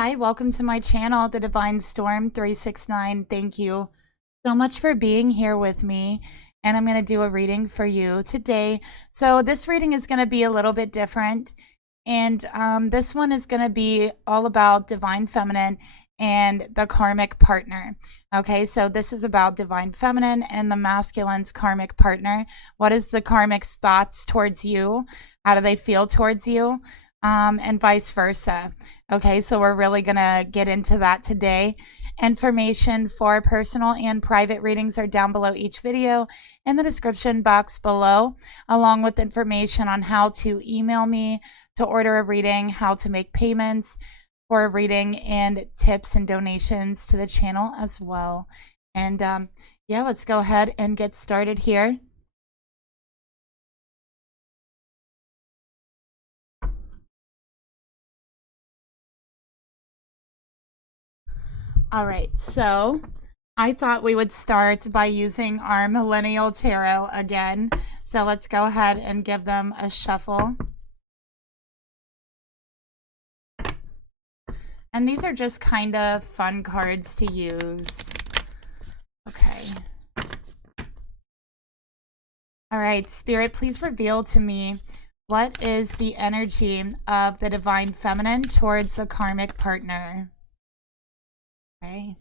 Hi, welcome to my channel, The Divine Storm 369. Thank you so much for being here with me. And I'm going to do a reading for you today. So this reading is going to be a little bit different. And this one is going to be all about Divine Feminine and the karmic partner. Okay, so this is about Divine Feminine and the masculine's karmic partner. What is the karmic's thoughts towards you? How do they feel towards you? And vice versa. Okay, so we're really going to get into that today. Information for personal and private readings are down below each video in the description box below, along with information on how to email me to order a reading, how to make payments for a reading, and tips and donations to the channel as well. And yeah, let's go ahead and get started here. All right, so I thought we would start by using our Millennial Tarot again. So let's go ahead and give them a shuffle. And these are just kind of fun cards to use. Okay. All right, Spirit, please reveal to me what is the energy of the Divine Feminine towards the karmic partner. Okay.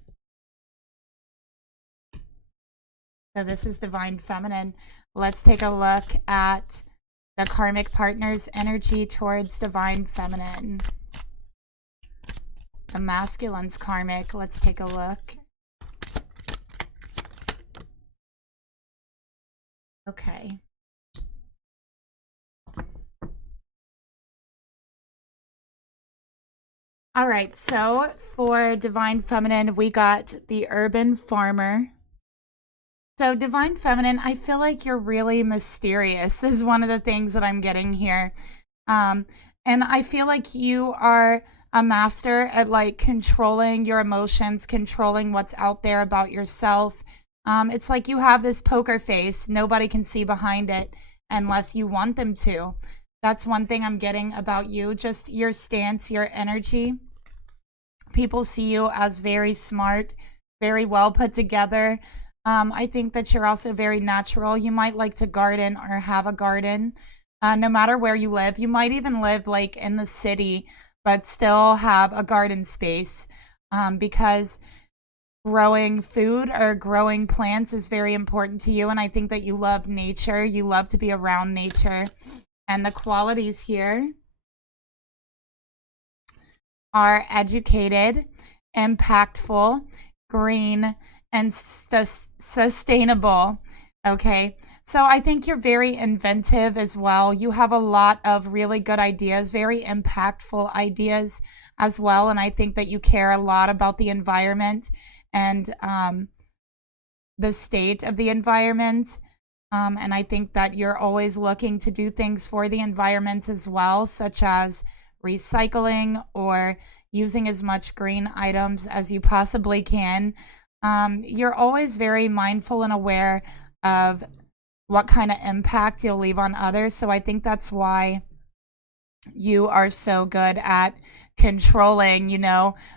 So this is Divine Feminine. Let's take a look at the karmic partner's energy towards Divine Feminine. The masculine's karmic. Let's take a look. Okay. All right, so for Divine Feminine, we got the Urban Farmer. So Divine Feminine, I feel like you're really mysterious is one of the things that I'm getting here. And I feel like you are a master at like controlling your emotions, controlling what's out there about yourself. It's like you have this poker face. Nobody can see behind it unless you want them to. That's one thing I'm getting about you, just your stance, your energy. People see you as very smart, very well put together. I think that you're also very natural. You might like to garden or have a garden, no matter where you live. You might even live like in the city, but still have a garden space, because growing food or growing plants is very important to you. And I think that you love nature. You love to be around nature. And the qualities here are educated, impactful, green, and sustainable. Okay, so I think you're very inventive as well. You have a lot of really good ideas, very impactful ideas as well. And I think that you care a lot about the environment and the state of the environment. And I think that you're always looking to do things for the environment as well, such as recycling or using as much green items as you possibly can. You're always very mindful and aware of what kind of impact you'll leave on others. So I think that's why you are so good at controlling,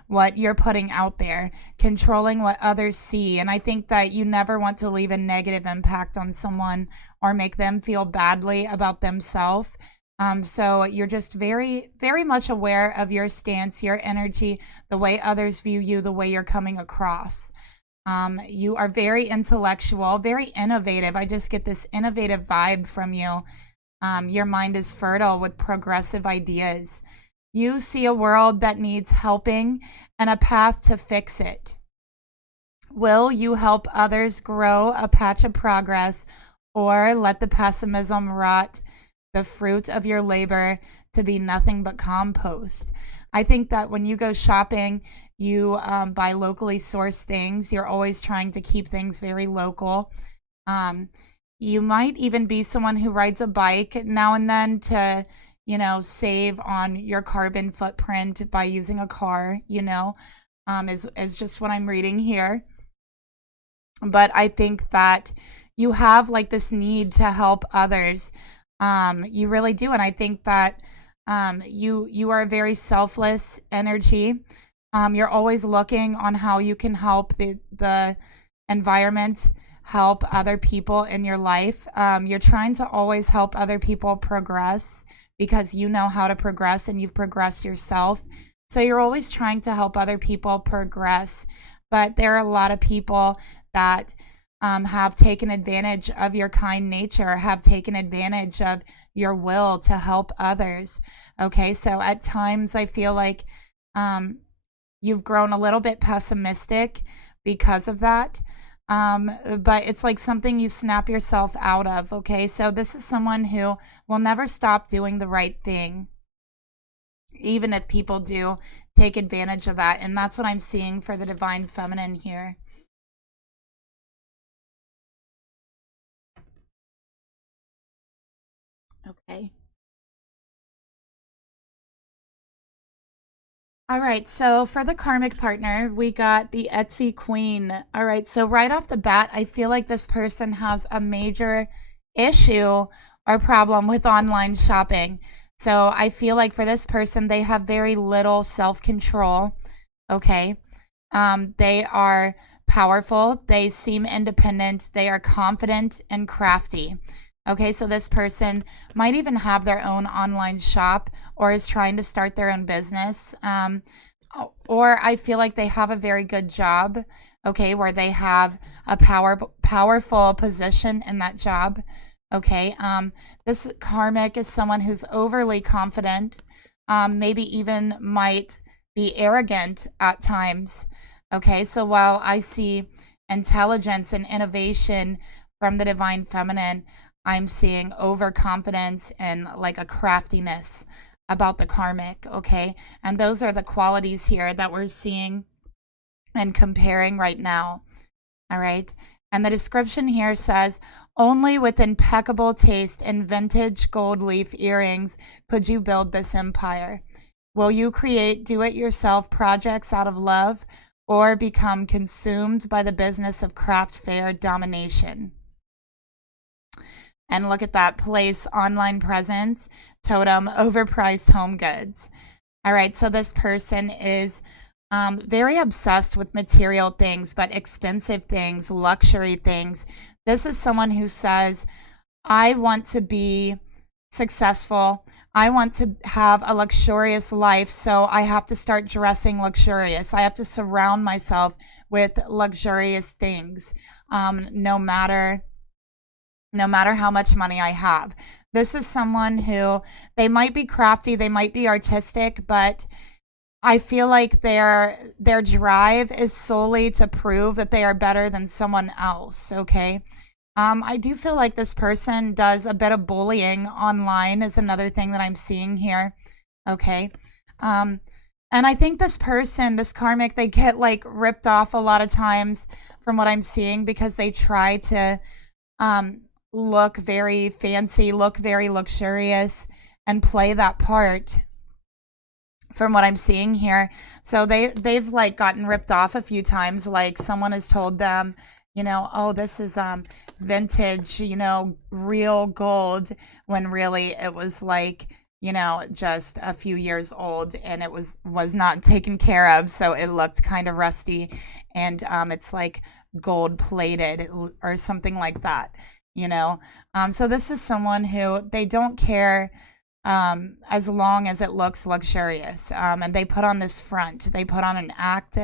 what you're putting out there, controlling what others see. And I think that you never want to leave a negative impact on someone or make them feel badly about themselves. So you're just very, very much aware of your stance, your energy, the way others view you, the way you're coming across. You are very intellectual, very innovative. I just get this innovative vibe from you. Your mind is fertile with progressive ideas. You see a world that needs helping and a path to fix it. Will you help others grow a patch of progress, or let the pessimism rot the fruit of your labor to be nothing but compost? I think that when you go shopping, you buy locally sourced things. You're always trying to keep things very local. You might even be someone who rides a bike now and then to, save on your carbon footprint by using a car, is just what I'm reading here. But I think that you have like this need to help others. You really do. And I think that you are a very selfless energy. You're always looking on how you can help the environment, help other people in your life. You're trying to always help other people progress because you know how to progress and you've progressed yourself. So you're always trying to help other people progress. But there are a lot of people that have taken advantage of your kind nature, have taken advantage of your will to help others. Okay, so at times I feel like um, you've grown a little bit pessimistic because of that. But it's like something you snap yourself out of. Okay, so this is someone who will never stop doing the right thing, even if people do take advantage of that. And that's what I'm seeing for the divine feminine here. Okay. All right, so for the karmic partner, we got the Etsy queen. All right, so right off the bat, I feel like this person has a major issue or problem with online shopping. So I feel like for this person, they have very little self control. Okay. They are powerful, they seem independent, they are confident and crafty. Okay, so this person might even have their own online shop or is trying to start their own business. Or I feel like they have a very good job, okay, where they have a powerful position in that job. Okay, this karmic is someone who's overly confident, maybe even might be arrogant at times. Okay, so while I see intelligence and innovation from the divine feminine, I'm seeing overconfidence and like a craftiness about the karmic. Okay, and those are the qualities here that we're seeing and comparing right now. All right, and the description here says, only with impeccable taste and vintage gold leaf earrings could you build this empire. Will you create do it yourself projects out of love or become consumed by the business of craft fair domination? And look at that, place online presence, totem, overpriced home goods. All right, so this person is very obsessed with material things, but expensive things, luxury things. This is someone who says, I want to be successful. I want to have a luxurious life, so I have to start dressing luxurious. I have to surround myself with luxurious things, no matter how much money I have. This is someone who they might be crafty, they might be artistic, but I feel like their drive is solely to prove that they are better than someone else, okay? I do feel like this person does a bit of bullying online is another thing that I'm seeing here. Okay. Um, and I think this person, this karmic, they get like ripped off a lot of times from what I'm seeing because they try to um, look very fancy, look very luxurious, and play that part from what I'm seeing here. So they've like gotten ripped off a few times. Like someone has told them, oh, this is vintage, real gold, when really it was like, just a few years old and it was not taken care of, so it looked kind of rusty, and it's like gold plated or something like that, you know. So this is someone who they don't care as long as it looks luxurious, and they put on this front, they put on an act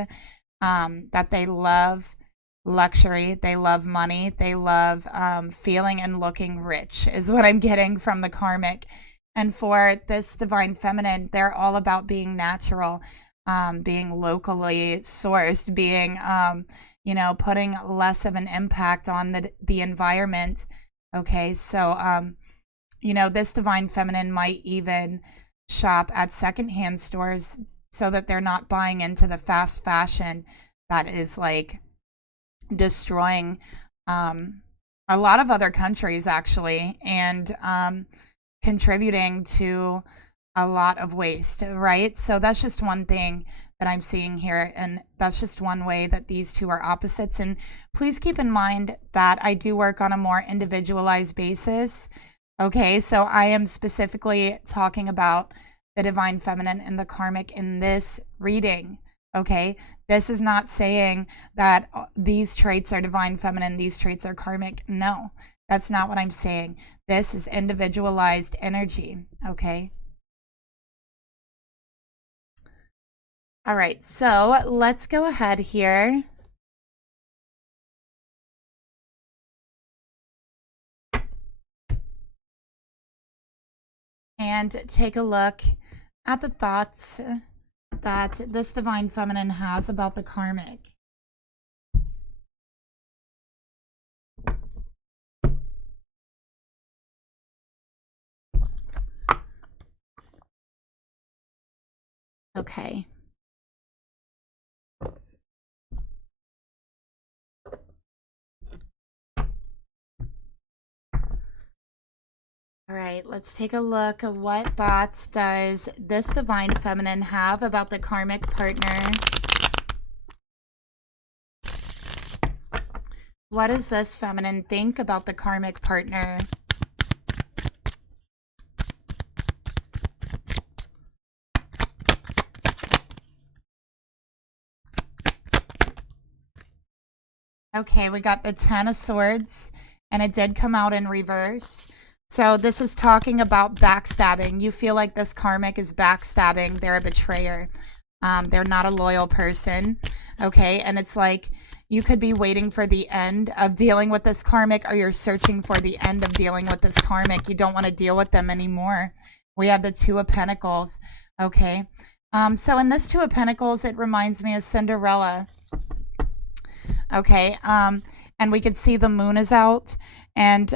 that they love luxury, they love money, they love feeling and looking rich, is what I'm getting from the karmic. And for this divine feminine, they're all about being natural, being locally sourced, being, putting less of an impact on the environment. Okay, so, this divine feminine might even shop at secondhand stores so that they're not buying into the fast fashion that is like destroying a lot of other countries, actually, and contributing to a lot of waste, right? So that's just one thing that I'm seeing here, and that's just one way that these two are opposites. And please keep in mind that I do work on a more individualized basis. Okay, so I am specifically talking about the divine feminine and the karmic in this reading. Okay, this is not saying that these traits are divine feminine, these traits are karmic. No, that's not what I'm saying. This is individualized energy. Okay. All right, so let's go ahead here. And take a look at the thoughts that this divine feminine has about the karmic. Okay. All right, let's take a look at what thoughts does this divine feminine have about the karmic partner. What does this feminine think about the karmic partner? Okay, we got the Ten of Swords, and it did come out in reverse. So this is talking about backstabbing. You feel like this karmic is backstabbing. They're a betrayer. They're not a loyal person. Okay, and it's like you could be waiting for the end of dealing with this karmic, or you're searching for the end of dealing with this karmic. You don't want to deal with them anymore. We have the Two of Pentacles. Okay, so in this Two of Pentacles, it reminds me of Cinderella. Okay, and we could see the moon is out, and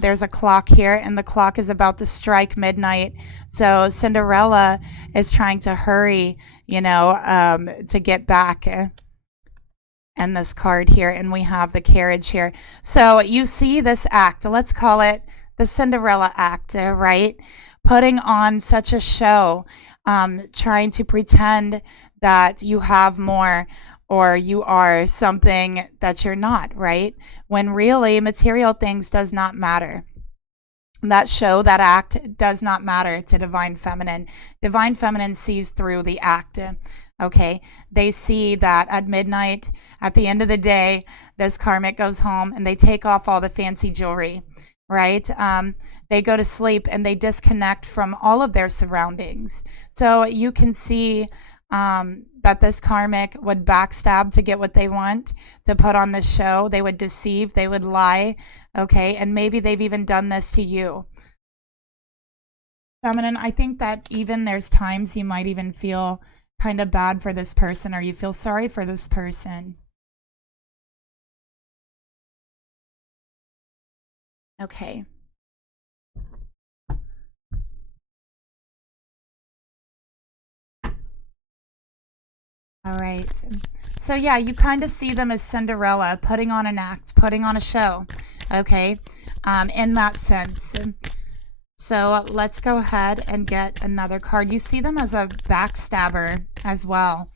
there's a clock here, and the clock is about to strike midnight. So Cinderella is trying to hurry, you know, to get back. And this card here, and we have the carriage here. So you see this act, let's call it the Cinderella act, right? Putting on such a show, trying to pretend that you have more, or you are something that you're not, right? When really material things does not matter. That show, that act does not matter to divine feminine. Divine feminine sees through the act. Okay, they see that at midnight, at the end of the day, this karmic goes home and they take off all the fancy jewelry, right? They go to sleep and they disconnect from all of their surroundings. So you can see that this karmic would backstab to get what they want, to put on the show. They would deceive, they would lie, okay? And maybe they've even done this to you. Feminine, I think that even there's times you might even feel kind of bad for this person, or you feel sorry for this person. Okay. All right. So yeah, you kind of see them as Cinderella, putting on an act, putting on a show. Okay. In that sense. So let's go ahead and get another card. You see them as a backstabber as well.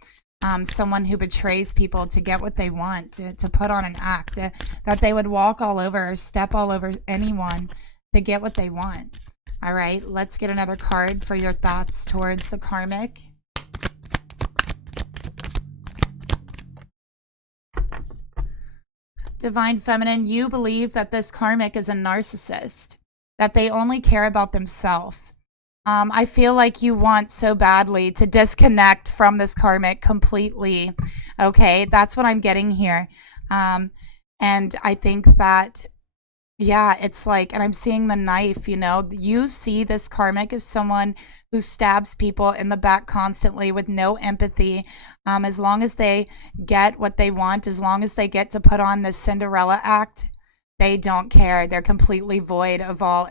Someone who betrays people to get what they want, to put on an act, that they would walk all over, step all over anyone to get what they want. All right, let's get another card for your thoughts towards the karmic. Divine feminine, you believe that this karmic is a narcissist, that they only care about themselves. I feel like you want so badly to disconnect from this karmic completely. Okay, that's what I'm getting here. And I think that, yeah, it's like, and I'm seeing the knife, you know, you see this karmic as someone who stabs people in the back constantly with no empathy. As long as they get what they want, as long as they get to put on this Cinderella act, they don't care. They're completely void of all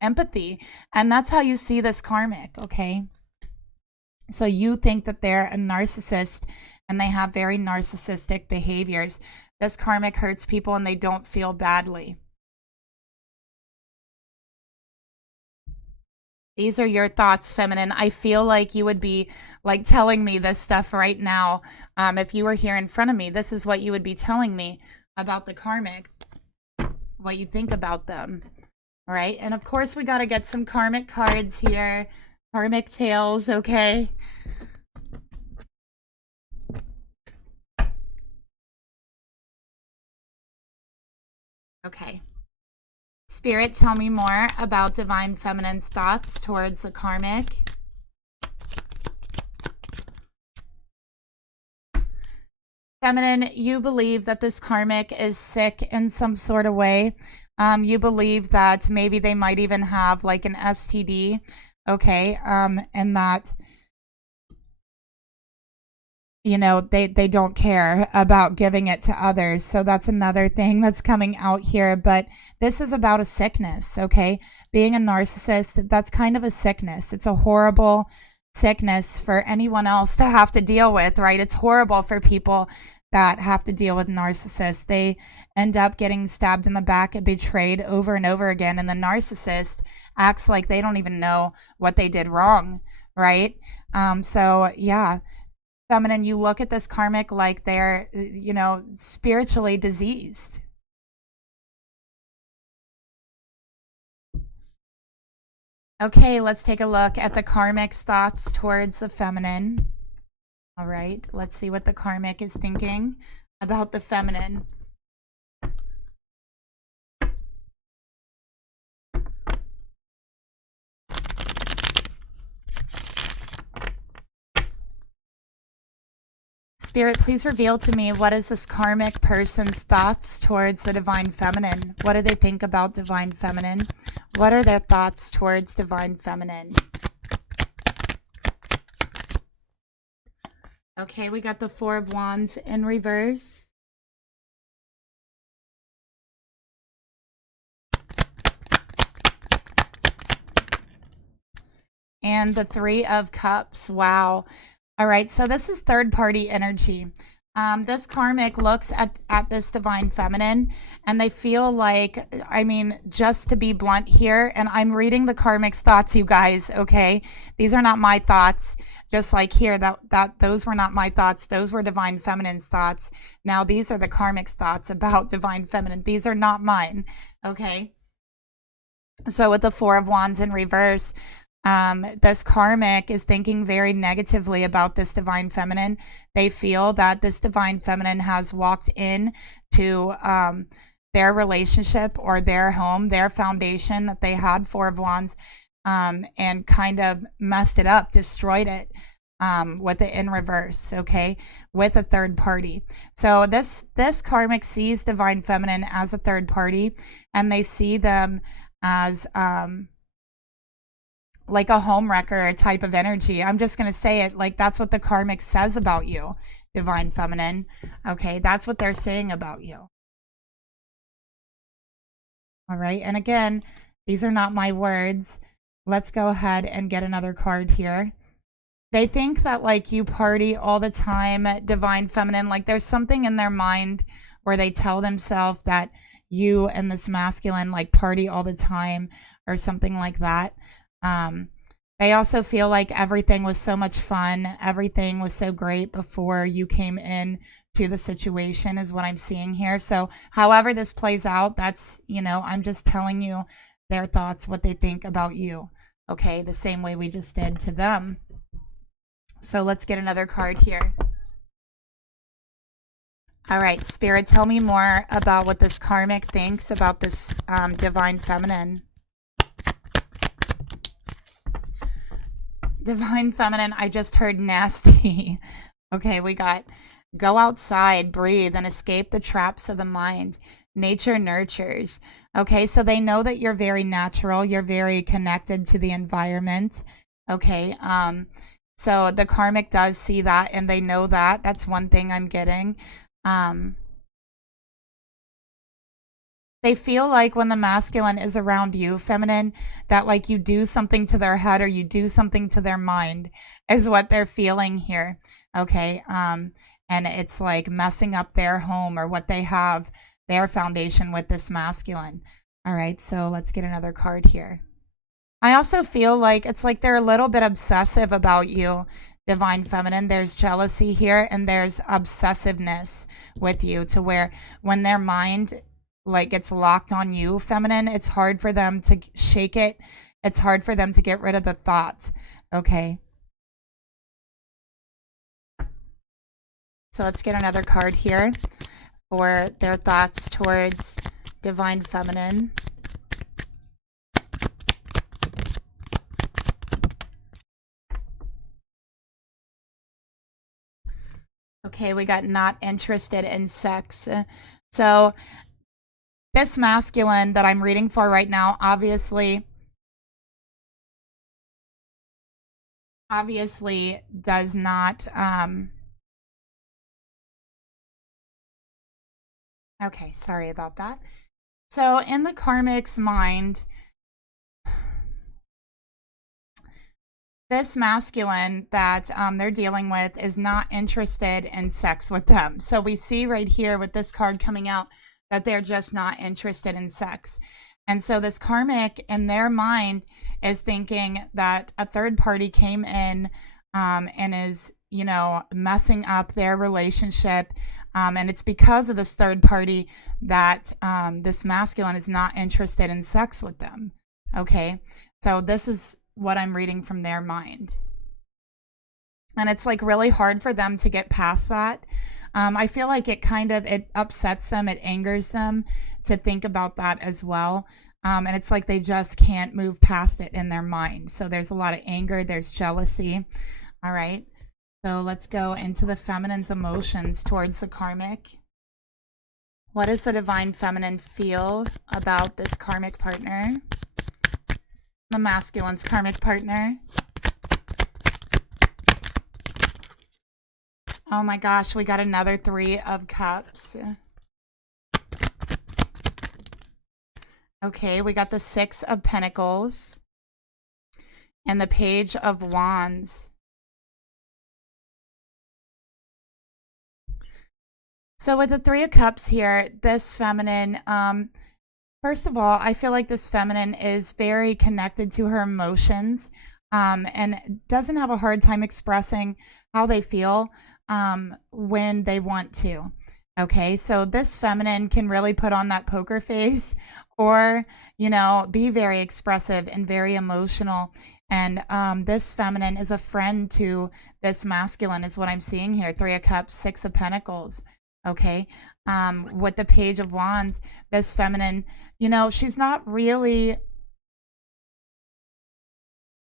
empathy. And that's how you see this karmic, okay? So you think that they're a narcissist and they have very narcissistic behaviors. This karmic hurts people and they don't feel badly. These are your thoughts, feminine. I feel like you would be like telling me this stuff right now. If you were here in front of me, this is what you would be telling me about the karmic, what you think about them. All right. And of course, we got to get some karmic cards here. Karmic tales, okay? Okay. Spirit, tell me more about Divine Feminine's thoughts towards the karmic. Feminine, you believe that this karmic is sick in some sort of way. You believe that maybe they might even have like an STD, okay, and that, you know, they don't care about giving it to others. So that's another thing that's coming out here. But this is about a sickness, okay? Being a narcissist, that's kind of a sickness. It's a horrible sickness for anyone else to have to deal with, right? It's horrible for people that have to deal with narcissists. They end up getting stabbed in the back and betrayed over and over again. And the narcissist acts like they don't even know what they did wrong, right? So yeah, feminine, you look at this karmic like they're, you know, spiritually diseased. Okay, let's take a look at the karmic's thoughts towards the feminine. All right, let's see what the karmic is thinking about the feminine. Spirit, please reveal to me, what is this karmic person's thoughts towards the Divine Feminine? What do they think about Divine Feminine? What are their thoughts towards Divine Feminine? Okay, we got the Four of Wands in reverse. And the Three of Cups. Wow. All right, so this is third party energy. This karmic looks at this Divine Feminine and they feel like, I mean, just to be blunt here, and I'm reading the karmic's thoughts, you guys, okay? These are not my thoughts. Just like here, that those were not my thoughts. Those were Divine Feminine's thoughts. Now these are the karmic's thoughts about Divine Feminine. These are not mine, okay? So with the Four of Wands in reverse, this karmic is thinking very negatively about this Divine Feminine. They feel that this Divine Feminine has walked in to their relationship or their home, their foundation that they had, Four of Wands, and kind of messed it up, destroyed it, with it in reverse, okay, with a third party. So this karmic sees Divine Feminine as a third party, and they see them as like a homewrecker type of energy. I'm just going to say it, like that's what the karmic says about you, Divine Feminine. Okay, that's what they're saying about you. All right, and again, these are not my words. Let's go ahead and get another card here. They think that like you party all the time, Divine Feminine. Like there's something in their mind where they tell themselves that you and this masculine like party all the time or something like that. They also feel like everything was so much fun. Everything was so great before you came in to the situation is what I'm seeing here. So however this plays out, that's, you know, I'm just telling you their thoughts, what they think about you. Okay, the same way we just did to them. So let's get another card here. All right, Spirit, tell me more about what this karmic thinks about this Divine Feminine. Divine Feminine, I just heard nasty. Okay, we got go outside, breathe, and escape the traps of the mind. Nature nurtures. Okay, so they know that you're very natural. You're very connected to the environment. Okay, so the karmic does see that and they know that. That's one thing I'm getting. They feel like when the masculine is around you, feminine, that like you do something to their head or you do something to their mind is what they're feeling here. Okay. And it's like messing up their home or what they have, their foundation with this masculine. All right. So let's get another card here. I also feel like it's like they're a little bit obsessive about you, Divine Feminine. There's jealousy here and there's obsessiveness with you to where when their mind like gets locked on you, feminine, it's hard for them to shake it. It's hard for them to get rid of the thoughts. Okay. So let's get another card here for their thoughts towards Divine Feminine. Okay, we got not interested in sex. So this masculine that I'm reading for right now, obviously does not, okay, sorry about that. So in the karmic's mind, this masculine that they're dealing with is not interested in sex with them. So we see right here with this card coming out that they're just not interested in sex. And so this karmic in their mind is thinking that a third party came in and is, you know, messing up their relationship. And it's because of this third party that this masculine is not interested in sex with them. Okay. So this is what I'm reading from their mind. And it's like really hard for them to get past that. I feel like it upsets them, it angers them to think about that as well. And it's like they just can't move past it in their mind. So there's a lot of anger, there's jealousy. All right. So let's go into the feminine's emotions towards the karmic. What does the divine feminine feel about this karmic partner? The masculine's karmic partner. Oh my gosh, we got another 3 of Cups. Okay, we got the 6 of Pentacles and the Page of Wands. So with the 3 of Cups here, this feminine, first of all, I feel like this feminine is very connected to her emotions and doesn't have a hard time expressing how they feel when they want to. Okay, so this feminine can really put on that poker face or, you know, be very expressive and very emotional. And this feminine is a friend to this masculine is what I'm seeing here. 3 of Cups, 6 of Pentacles. Okay, with the Page of Wands, this feminine, you know, she's not really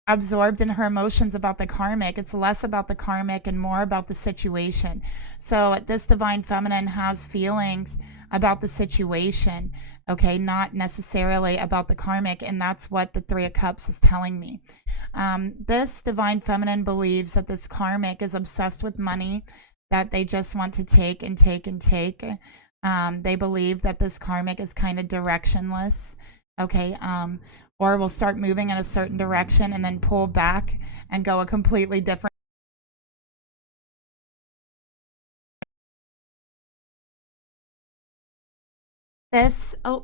absorbed in her emotions about the karmic. It's less about the karmic and more about the situation. So this divine feminine has feelings about the situation, okay, not necessarily about the karmic, and that's what the 3 of Cups is telling me. This divine feminine believes that this karmic is obsessed with money, that they just want to take and take and take. They believe that this karmic is kind of directionless, okay, or will start moving in a certain direction and then pull back and go a completely different.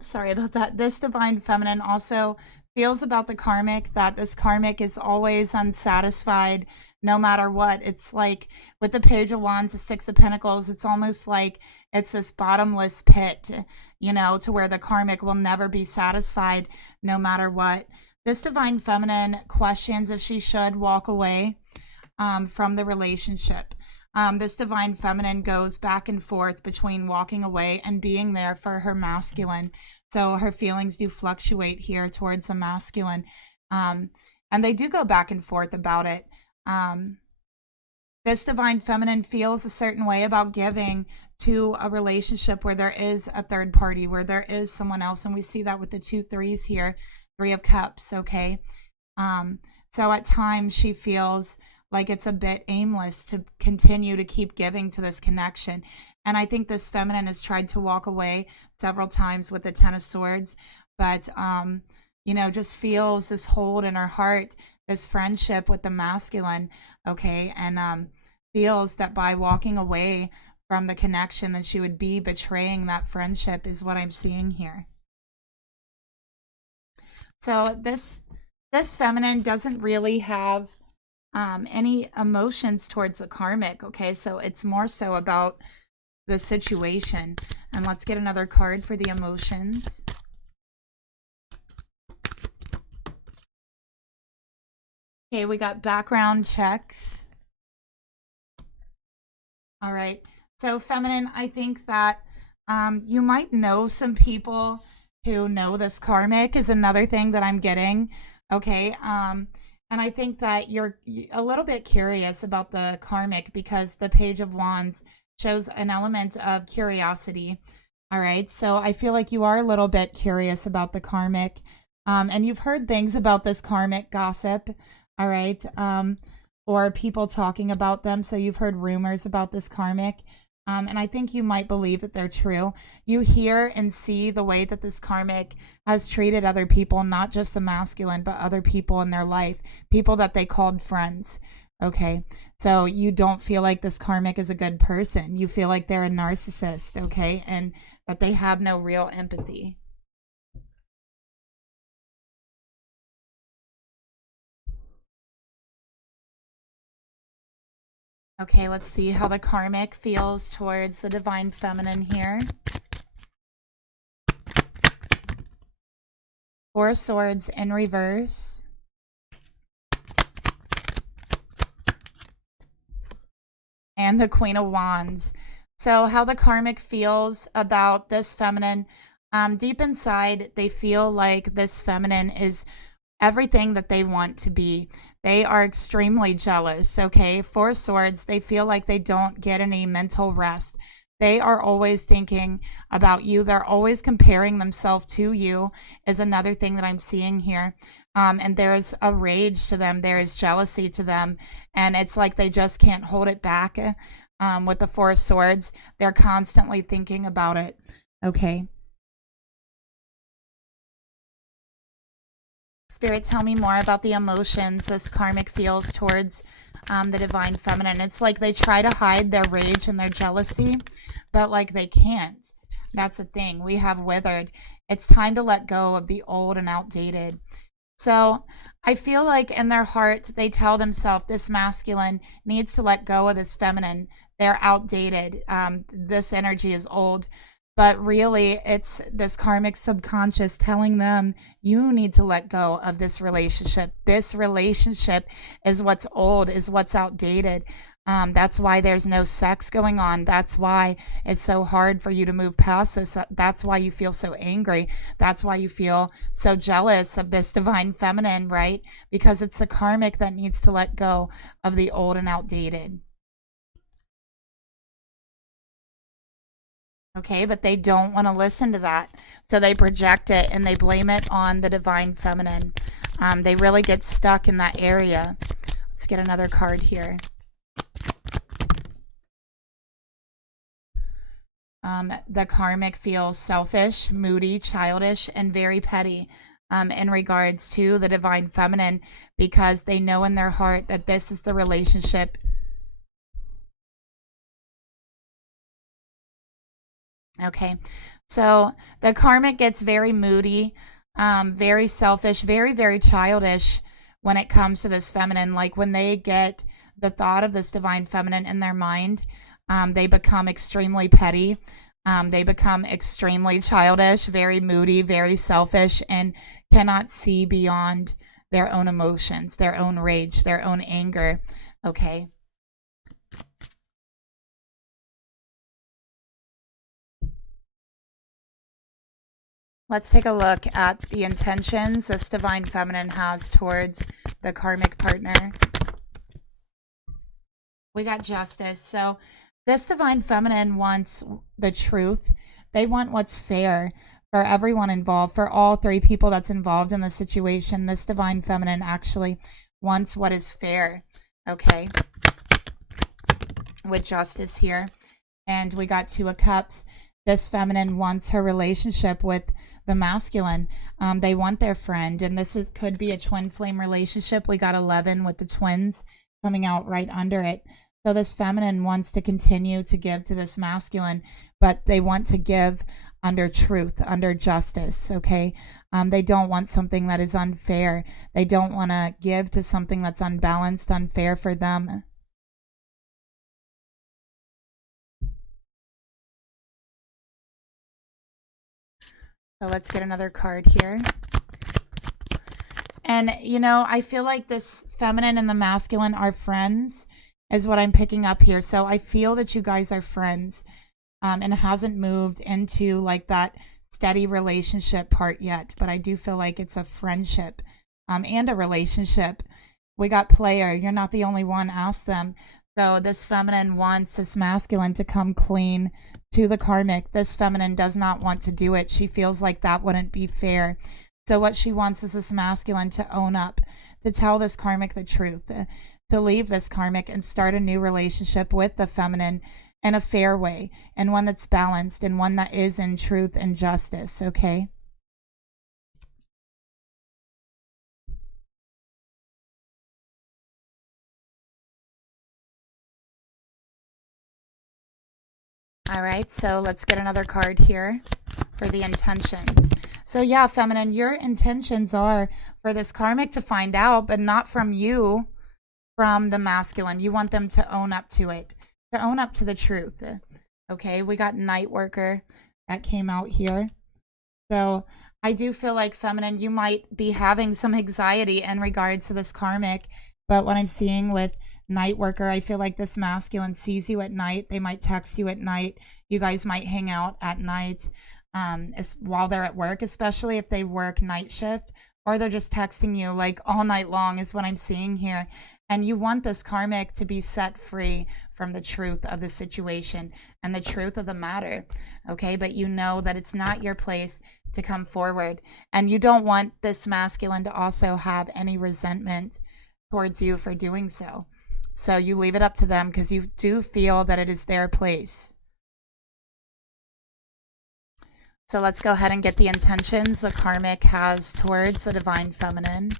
Sorry about that. This divine feminine also feels about the karmic that this karmic is always unsatisfied no matter what. It's like with the Page of Wands, the 6 of Pentacles, it's almost like it's this bottomless pit, you know, to where the karmic will never be satisfied no matter what. This divine feminine questions if she should walk away from the relationship. This divine feminine goes back and forth between walking away and being there for her masculine. So her feelings do fluctuate here towards the masculine. And they do go back and forth about it. This divine feminine feels a certain way about giving to a relationship where there is a third party, where there is someone else. And we see that with the 2 3s here, 3 of Cups, okay? So at times she feels like it's a bit aimless to continue to keep giving to this connection. And I think this feminine has tried to walk away several times with the 10 of Swords, but, you know, just feels this hold in her heart, this friendship with the masculine, okay? And feels that by walking away from the connection, that she would be betraying that friendship is what I'm seeing here. So this feminine doesn't really have any emotions towards the karmic, okay? So it's more so about the situation. And let's get another card for the emotions. Okay, we got background checks. All right. So feminine, I think that you might know some people who know this karmic is another thing that I'm getting. Okay. And I think that you're a little bit curious about the karmic because the Page of Wands shows an element of curiosity. All right. So I feel like you are a little bit curious about the karmic. And you've heard things about this karmic gossip. All right. Or people talking about them. So you've heard rumors about this karmic. And I think you might believe that they're true. You hear and see the way that this karmic has treated other people, not just the masculine, but other people in their life, people that they called friends. Okay. So you don't feel like this karmic is a good person. You feel like they're a narcissist. Okay. And that they have no real empathy. Okay, let's see how the karmic feels towards the divine feminine here. Four of Swords in reverse. And the Queen of Wands. So how the karmic feels about this feminine, deep inside, they feel like this feminine is everything that they want to be. They are extremely jealous, okay? Four of Swords, they feel like they don't get any mental rest. They are always thinking about you. They're always comparing themselves to you is another thing that I'm seeing here. And there's a rage to them. There is jealousy to them. And it's like they just can't hold it back. With the Four of Swords, they're constantly thinking about it, okay? Spirit, tell me more about the emotions this karmic feels towards the divine feminine. It's like they try to hide their rage and their jealousy, but like they can't. That's the thing. We have withered. It's time to let go of the old and outdated. So I feel like in their heart, they tell themselves this masculine needs to let go of this feminine. They're outdated. This energy is old. But really, it's this karmic subconscious telling them, you need to let go of this relationship. This relationship is what's old, is what's outdated. That's why there's no sex going on. That's why it's so hard for you to move past this. That's why you feel so angry. That's why you feel so jealous of this divine feminine, right? Because it's a karmic that needs to let go of the old and outdated. Okay, but they don't want to listen to that. So they project it and they blame it on the divine feminine. They really get stuck in that area. Let's get another card here. The karmic feels selfish, moody, childish, and very petty in regards to the divine feminine because they know in their heart that this is the relationship. Okay, so the karmic gets very moody, very selfish, very, very childish when it comes to this feminine. Like when they get the thought of this divine feminine in their mind, they become extremely petty. They become extremely childish, very moody, very selfish, and cannot see beyond their own emotions, their own rage, their own anger. Okay. Let's take a look at the intentions this divine feminine has towards the karmic partner. We got justice. So this divine feminine wants the truth. They want what's fair for everyone involved, for all three people that's involved in the situation. This divine feminine actually wants what is fair. Okay. With justice here. And we got Two of Cups. This feminine wants her relationship with the masculine. They want their friend, and could be a twin flame relationship. We got 11 with the twins coming out right under it. So this feminine wants to continue to give to this masculine, but they want to give under truth, under justice, okay? They don't want something that is unfair. They don't want to give to something that's unbalanced, unfair for them. So let's get another card here. And, you know, I feel like this feminine and the masculine are friends is what I'm picking up here. So I feel that you guys are friends, and it hasn't moved into like that steady relationship part yet, but I do feel like it's a friendship and a relationship. We got player. You're not the only one. Ask them. So this feminine wants this masculine to come clean to the karmic. This feminine does not want to do it. She feels like that wouldn't be fair. So what she wants is this masculine to own up, to tell this karmic the truth, to leave this karmic and start a new relationship with the feminine in a fair way, and one that's balanced, and one that is in truth and justice, okay? All right, so let's get another card here for the intentions. So yeah, feminine, your intentions are for this karmic to find out, but not from you, from the masculine. You want them to own up to it, to own up to the truth. Okay, we got night worker that came out here. So I do feel like, feminine, you might be having some anxiety in regards to this karmic, but what I'm seeing with night worker, I feel like this masculine sees you at night. They might text you at night. You guys might hang out at night while they're at work, especially if they work night shift, or they're just texting you like all night long is what I'm seeing here. And you want this karmic to be set free from the truth of the situation and the truth of the matter, okay? But you know that it's not your place to come forward. And you don't want this masculine to also have any resentment towards you for doing so. So you leave it up to them because you do feel that it is their place. So let's go ahead and get the intentions the karmic has towards the divine feminine.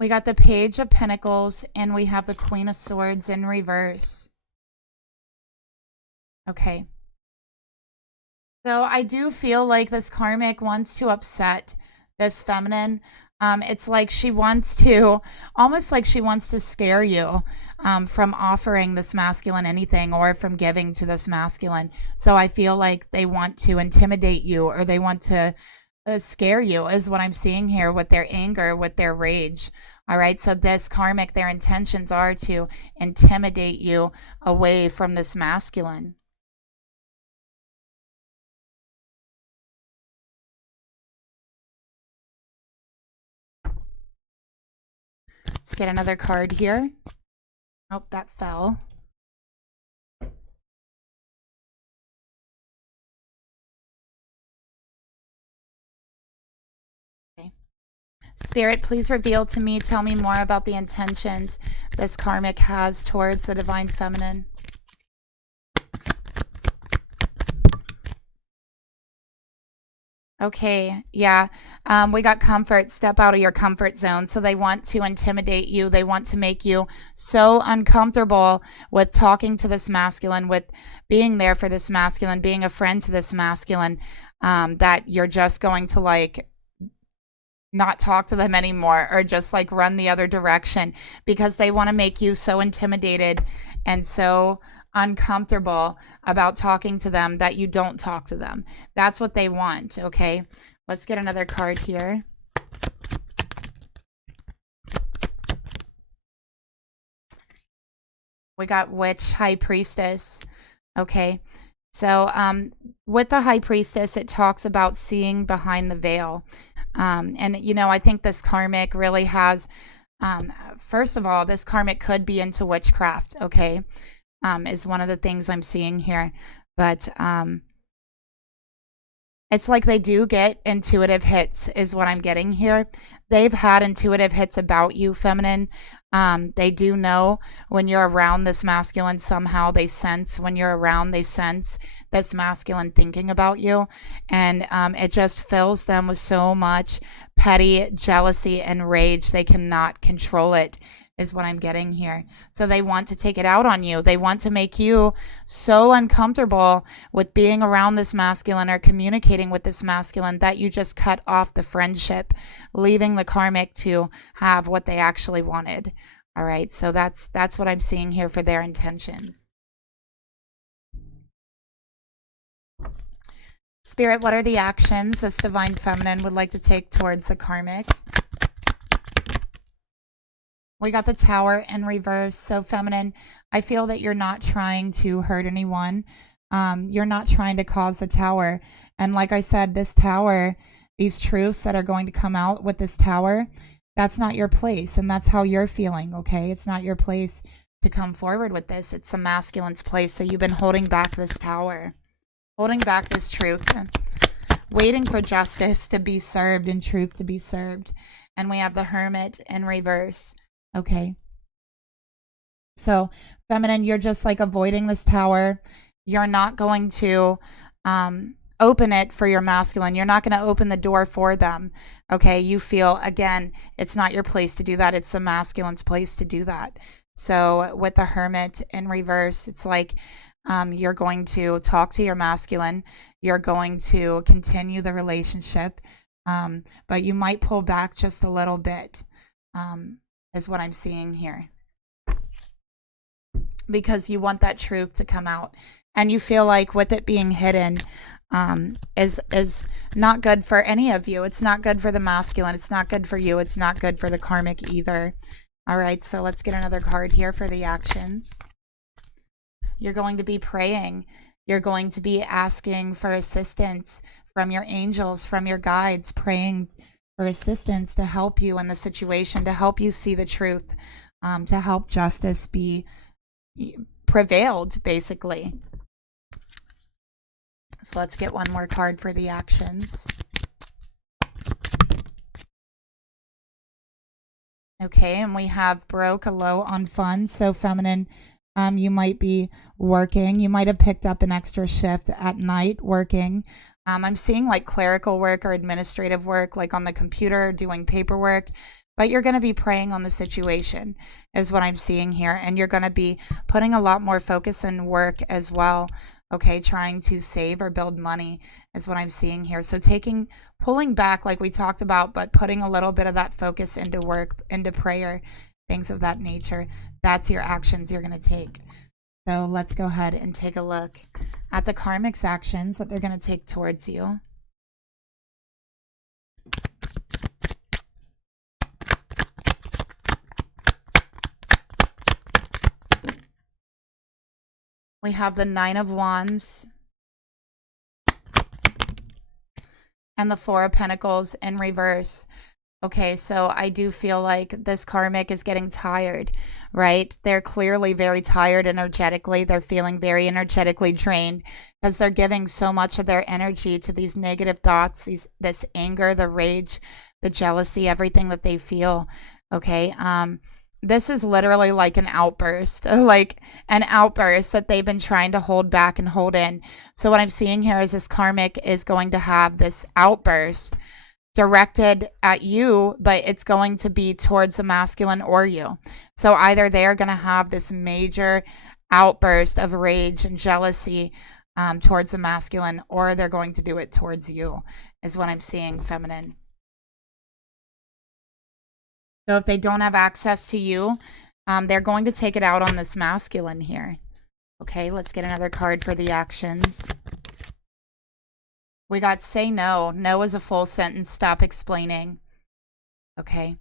We got the Page of Pentacles, and we have the Queen of Swords in reverse. Okay. So I do feel like this karmic wants to upset this feminine. It's like she wants to, almost like she wants to scare you from offering this masculine anything, or from giving to this masculine. So I feel like they want to intimidate you, or they want to scare you, is what I'm seeing here, with their anger, with their rage. All right, so this karmic, their intentions are to intimidate you away from this masculine. Let's get another card here. Oh, that fell. Okay. Spirit, please reveal to me, tell me more about the intentions this karmic has towards the divine feminine. Okay, yeah. We got comfort. Step out of your comfort zone. So they want to intimidate you. They want to make you so uncomfortable with talking to this masculine, with being there for this masculine, being a friend to this masculine, that you're just going to like not talk to them anymore, or just like run the other direction, because they want to make you so intimidated and so uncomfortable about talking to them that you don't talk to them. That's what they want. Okay, let's get another card here. We got Witch, High Priestess. Okay, so with the High Priestess, it talks about seeing behind the veil. And you know, I think this karmic really has, first of all, this karmic could be into witchcraft. Okay, is one of the things I'm seeing here. But it's like they do get intuitive hits, is what I'm getting here. They've had intuitive hits about you, feminine. They do know when you're around this masculine. Somehow they sense when you're around, they sense this masculine thinking about you. And it just fills them with so much petty jealousy and rage. They cannot control it, is what I'm getting here. So they want to take it out on you. They want to make you so uncomfortable with being around this masculine or communicating with this masculine that you just cut off the friendship, leaving the karmic to have what they actually wanted. All right, so that's what I'm seeing here for their intentions. Spirit, what are the actions this divine feminine would like to take towards the karmic? We got the Tower in reverse. So feminine, I feel that you're not trying to hurt anyone. You're not trying to cause the Tower. And like I said, this Tower, these truths that are going to come out with this Tower, that's not your place. And that's how you're feeling, okay? It's not your place to come forward with this. It's the masculine's place. So you've been holding back this Tower, holding back this truth, waiting for justice to be served and truth to be served. And we have the Hermit in reverse. Okay. So, feminine, you're just like avoiding this Tower. You're not going to open it for your masculine. You're not going to open the door for them. Okay. You feel, again, it's not your place to do that. It's the masculine's place to do that. So, with the Hermit in reverse, it's like you're going to talk to your masculine. You're going to continue the relationship. But you might pull back just a little bit, is what I'm seeing here. Because you want that truth to come out. And you feel like with it being hidden is not good for any of you. It's not good for the masculine. It's not good for you. It's not good for the karmic either. All right, so let's get another card here for the actions. You're going to be praying. You're going to be asking for assistance from your angels, from your guides, praying for assistance to help you in the situation, to help you see the truth, to help justice be prevailed, basically. So let's get one more card for the actions. Okay, and we have broke, a low on funds. So feminine, you might be working. You might have picked up an extra shift at night working. I'm seeing like clerical work or administrative work, like on the computer, doing paperwork. But you're going to be praying on the situation is what I'm seeing here. And you're going to be putting a lot more focus in work as well. Okay, trying to save or build money is what I'm seeing here. So pulling back like we talked about, but putting a little bit of that focus into work, into prayer, things of that nature. That's your actions you're going to take. So let's go ahead and take a look at the Karmic's actions that they're going to take towards you. We have the Nine of Wands and the Four of Pentacles in reverse. Okay, so I do feel like this karmic is getting tired, right? They're clearly very tired energetically. They're feeling very energetically drained because they're giving so much of their energy to these negative thoughts, this anger, the rage, the jealousy, everything that they feel. Okay, this is literally like an outburst, that they've been trying to hold back and hold in. So what I'm seeing here is this karmic is going to have this outburst directed at you, but it's going to be towards the masculine or you. So either they're going to have this major outburst of rage and jealousy towards the masculine, or they're going to do it towards you, is what I'm seeing, feminine. So if they don't have access to you, they're going to take it out on this masculine here. Okay, let's get another card for the actions. We got say no. No is a full sentence. Stop explaining. Okay.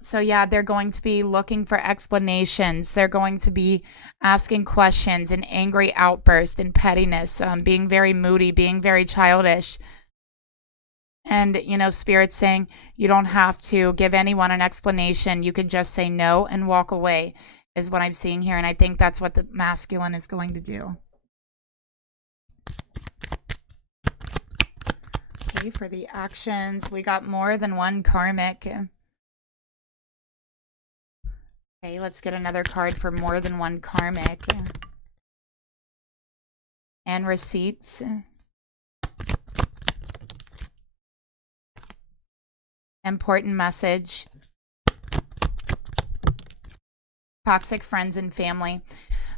So yeah, they're going to be looking for explanations. They're going to be asking questions and angry outburst and pettiness, being very moody, being very childish. And, you know, Spirit's saying you don't have to give anyone an explanation. You could just say no and walk away is what I'm seeing here. And I think that's what the masculine is going to do. Okay, for the actions, we got more than one karmic. Okay, let's get another card for more than one karmic. And receipts. Important message. Toxic friends and family.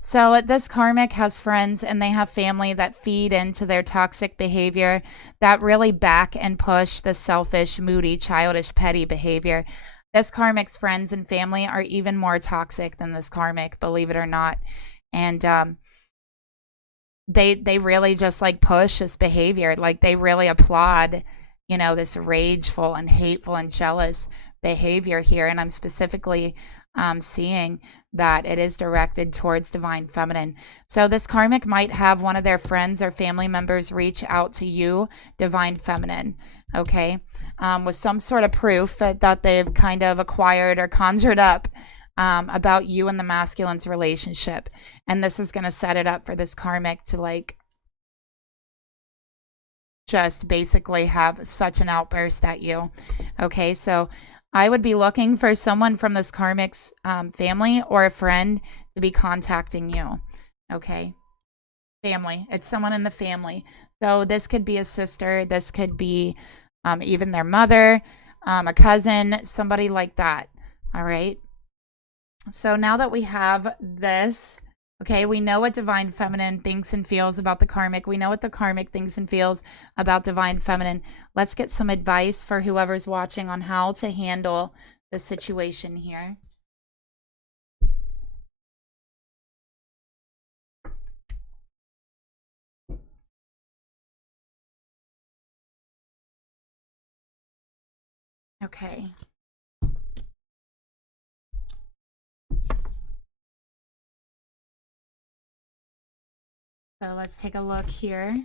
So this karmic has friends and they have family that feed into their toxic behavior, that really back and push the selfish, moody, childish, petty behavior. This karmic's friends and family are even more toxic than this karmic, believe it or not. And they really just like push this behavior. Like they really applaud, you know, this rageful and hateful and jealous behavior here, and I'm specifically seeing that it is directed towards divine feminine. So this karmic might have one of their friends or family members reach out to you, divine feminine, okay, with some sort of proof that they've kind of acquired or conjured up about you and the masculine's relationship. And this is going to set it up for this karmic to like just basically have such an outburst at you. Okay, so I would be looking for someone from this karmic's family or a friend to be contacting you. Okay, family. It's someone in the family. So this could be a sister. This could be even their mother, a cousin, somebody like that. All right. So now that we have this, okay, we know what divine feminine thinks and feels about the karmic. We know what the karmic thinks and feels about divine feminine. Let's get some advice for whoever's watching on how to handle the situation here. Okay. So let's take a look here.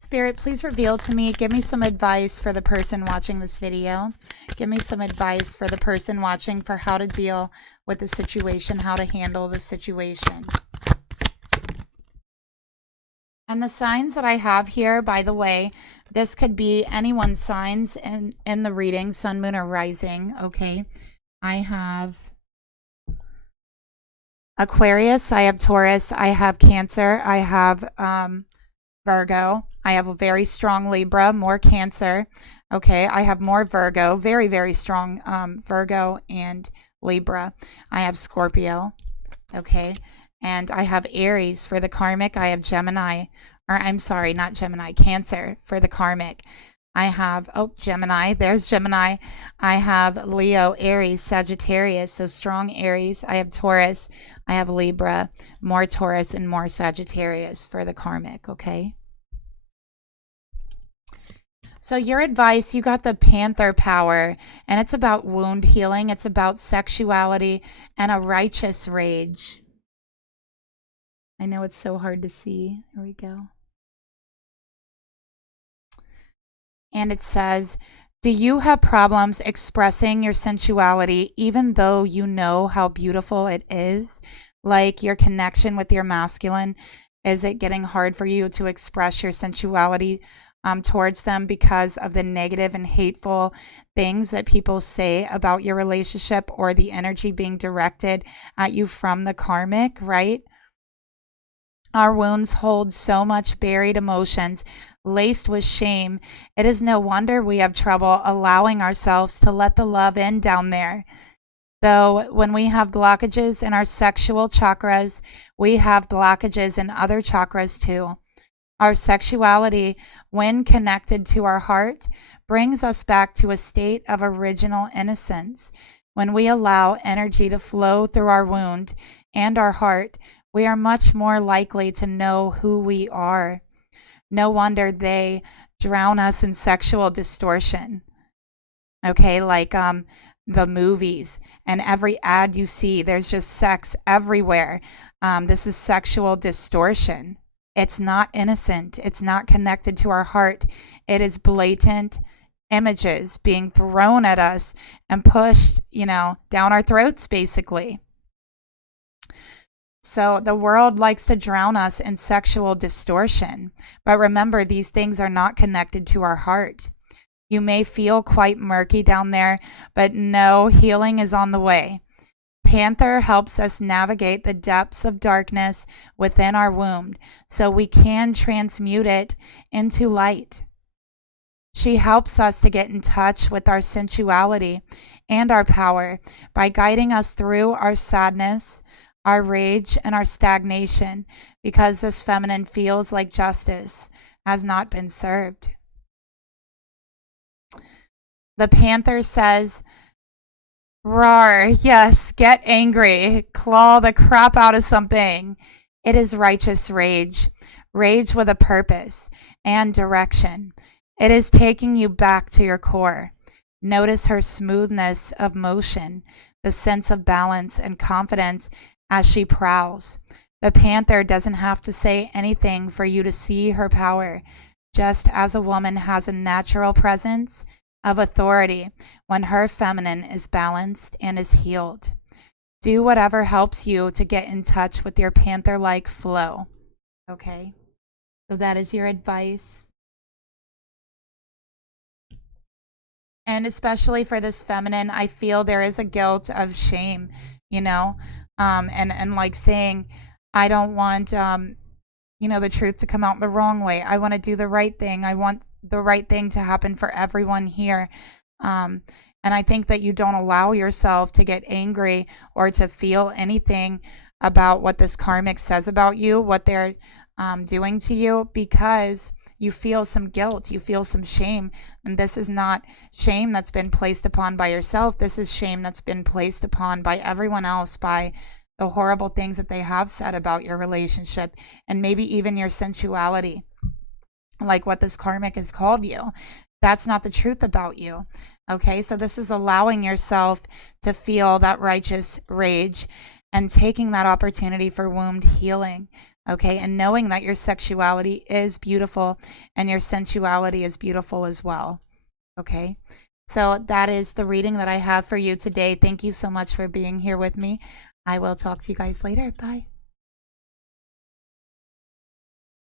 Spirit, please reveal to me, give me some advice for the person watching this video. Give me some advice for the person watching for how to deal with the situation, how to handle the situation. And the signs that I have here, by the way, this could be anyone's signs in the reading, sun, moon, or rising, okay? I have Aquarius, I have Taurus, I have Cancer, I have Virgo, I have a very strong Libra, more Cancer, okay? I have more Virgo, very, very strong Virgo and Libra. I have Scorpio, okay? And I have Aries for the karmic. I have Gemini, or I'm sorry, not Gemini, Cancer for the karmic. I have, Gemini, there's Gemini. I have Leo, Aries, Sagittarius, so strong Aries. I have Taurus, I have Libra, more Taurus and more Sagittarius for the karmic, okay? So your advice, you got the Panther power, and it's about wound healing. It's about sexuality and a righteous rage. I know it's so hard to see. There we go. And it says, do you have problems expressing your sensuality even though you know how beautiful it is? Like your connection with your masculine, is it getting hard for you to express your sensuality towards them because of the negative and hateful things that people say about your relationship or the energy being directed at you from the karmic, right? Our wounds hold so much buried emotions, laced with shame. It is no wonder we have trouble allowing ourselves to let the love in down there. Though when we have blockages in our sexual chakras, we have blockages in other chakras too. Our sexuality, when connected to our heart, brings us back to a state of original innocence. When we allow energy to flow through our wound and our heart, we are much more likely to know who we are. No wonder they drown us in sexual distortion. Okay, like the movies and every ad you see, there's just sex everywhere. This is sexual distortion. It's not innocent. It's not connected to our heart. It is blatant images being thrown at us and pushed, down our throats, basically. So the world likes to drown us in sexual distortion. But remember, these things are not connected to our heart. You may feel quite murky down there, but no, healing is on the way. Panther helps us navigate the depths of darkness within our womb so we can transmute it into light. She helps us to get in touch with our sensuality and our power by guiding us through our sadness, our rage, and our stagnation, because this feminine feels like justice has not been served. The Panther says, roar, yes, get angry, claw the crap out of something. It is righteous rage, rage with a purpose and direction. It is taking you back to your core. Notice her smoothness of motion, the sense of balance and confidence as she prowls. The panther doesn't have to say anything for you to see her power, just as a woman has a natural presence of authority when her feminine is balanced and is healed. Do whatever helps you to get in touch with your panther like flow. Okay? So that is your advice. And especially for this feminine, I feel there is a guilt of shame, you know, and like saying, I don't want, the truth to come out the wrong way. I want to do the right thing. I want the right thing to happen for everyone here. And I think that you don't allow yourself to get angry or to feel anything about what this karmic says about you, what they're doing to you, because you feel some guilt, you feel some shame. And this is not shame that's been placed upon by yourself. This is shame that's been placed upon by everyone else, by the horrible things that they have said about your relationship, and maybe even your sensuality, like what this karmic has called you. That's not the truth about you. Okay, so this is allowing yourself to feel that righteous rage and taking that opportunity for wound healing. Okay, and knowing that your sexuality is beautiful and your sensuality is beautiful as well. Okay, so that is the reading that I have for you today. Thank you so much for being here with me. I will talk to you guys later. Bye.